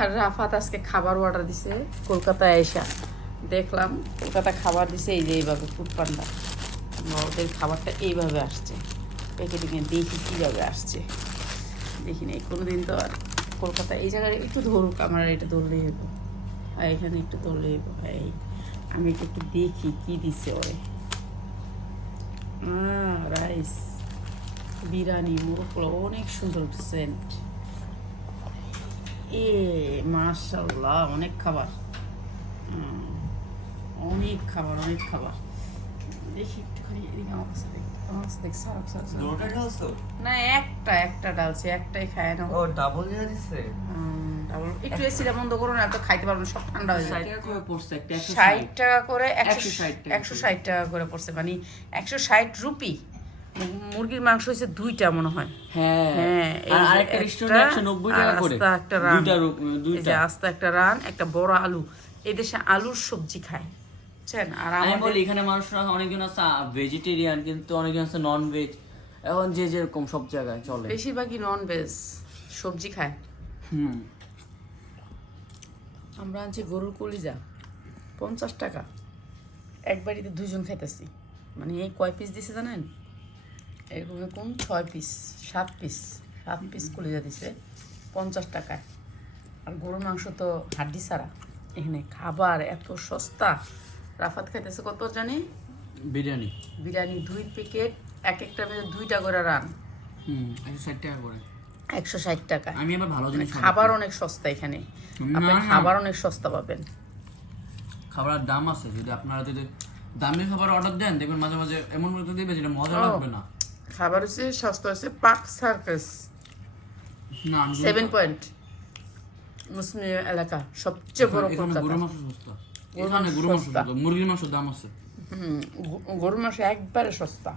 আর রাফাত আজকে খাবার অর্ডার দিছে কলকাতায় এসা দেখলাম কলকাতা খাবার দিছে এই যে এইভাবে ফুড পান্ডা। ওদের খাবারটা এইভাবে আসছে প্যাকেটিংয়ে, দেখি কীভাবে আসছে দেখি না কোনোদিন তো আর কলকাতা এই জায়গায় একটু ধরুক, আমার এটা ধরলেই হবো, আর এখানে একটু ধরলেই হবো। এই আমি একটু দেখি কি দিছে ওরে। রাইস, বিরিয়ানি, মোরগ, অনেক সুন্দর সেন্ট। এ মাশাআল্লাহ, অনেক খাবার, অনেক খাবার, অনেক খাবার। দেখি একটুখানি এদিকে আমার কাছে দেখ, আমার কাছে দেখ, সারাপ সারাপ দুটোটা ঢালছো? না, একটা ডালছে, একটাই খায় না। ও ডাবল দেয়া দিছে। একটু এসিটা বন্ধ করো না, তো খাইতে পারবো না, সব ঠান্ডা হয়ে যায়। 60 টাকা করে পড়ছে একটা, 60 টাকা করে, 160 টাকা 160 টাকা করে পড়ছে, মানে 160 রুপি। মুরগির মাংস হয়েছে 2টা মনে হয়। হ্যাঁ, এই আর যে আরেকটা রেস্টুরেন্টে 190 টাকা করে। আস্তা একটা রান, এই যে দুইটা। আস্তা একটা রান, একটা বড় আলু। এই দেশে আলুর সবজি খায়, বুঝছেন? আর আমি আমাদের বলি এখানে মানুষরা অনেকজন আছে ভেজিটেরিয়ান, কিন্তু অনেকজন আছে নন ভেজ। এখন যে যেরকম সব জায়গায় চলে। বেশিরভাগই নন ভেজ সবজি খায়। হুম। আমরা আনছি গরুর কলিজা, 50 টাকা। এক বাড়িতে 2 জন খাইতেছি। মানে এই কয় পিস দিছে জানেন? এরকম 6 পিস, 7 পিস, 7 পিস কলিজা দিছে 50 টাকায়। আর গরুর মাংস তো হাড্ডি ছাড়া। এখানে খাবার এত সস্তা। রাফাত খাইতেছে কত জানি? বিরিয়ানি বিরিয়ানি 2 প্যাকেট, একটা মধ্যে 2টা করে রান, 160 টাকা করে। 160 টাকা। আমি আবার ভালো জিনিস খাবার অনেক সস্তা এখানে, আপনি খাবার অনেক সস্তা পাবেন। খাবারের দাম আছে, যদি আপনারা যদি দামি খাবার অর্ডার দেন দেখবেন মাঝে মাঝে এমন মতো দিবে যেটা মজা লাগবে না। খাবার হচ্ছে সস্তা, হচ্ছে পার্ক সার্কাস না, আমি 7 পয়েন্ট মুসলিম এলাকা, সবচেয়ে বড় এখানে কলকাতা। গরুর মাংস সস্তা। এখানে গরুর মাংস সস্তা, মুরগির মাংস দাম আছে। গরুর মাংস একবারে সস্তা।